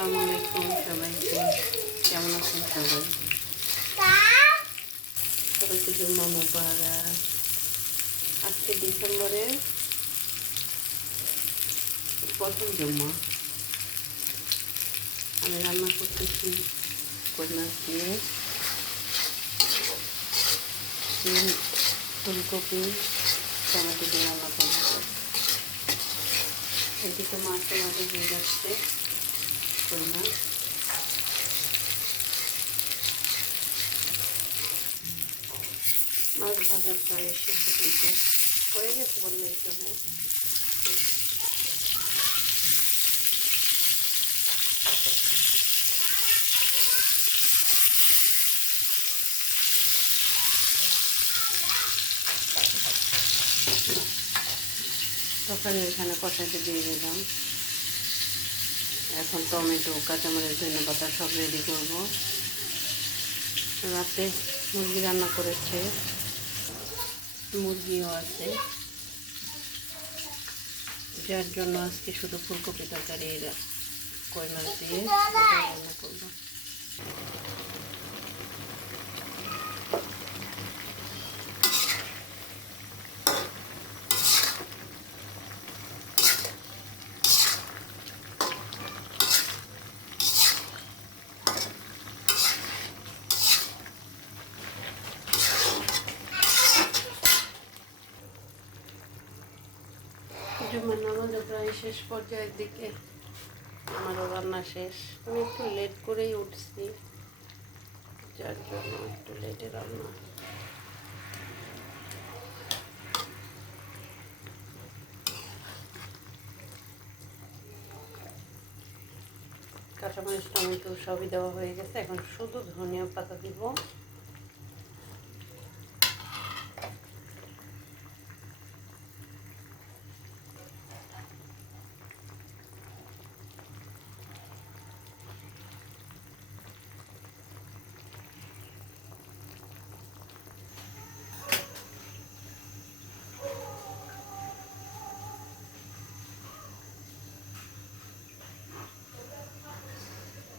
আসসালামু আলাইকুম সবাইকে, কেমন আছেন সবাই? সবাইকে জুম্মা মুবারক। আজকে ডিসেম্বরের প্রথম জুম্মা। আমি রান্না করতেছি কই মাছ দিয়ে, ফুলকপি, টমেটো দিয়ে রান্না করবো। এদিকে মাছও মাঝে হয়ে যাচ্ছে, কই মাছ। মাছ ভাজার প্রায় শেষের দিকে হয়ে গেছে বললেই চলে। তরকারি এখানে কষাইতে দিয়ে দিলাম। এখন টমেটো, কাঁচামরিচ, ধনেপাতা সব রেডি করব। রাতে মুরগি রান্না করেছে, মুরগিও আছে, যার জন্য আজকে শুধু ফুলকপি তরকারি কই মাছ দিয়ে রান্না করবো। জুম্মার নামাজ প্রায় শেষ পর্যায়ের দিকে, আমারও রান্না শেষ। আমি একটু লেট করেই উঠছি, যার জন্য একটু লেটে রান্না। কাঁচামরিচ, টমেটো সবই দেওয়া হয়ে গেছে, এখন শুধু ধনিয়া পাতা দিব।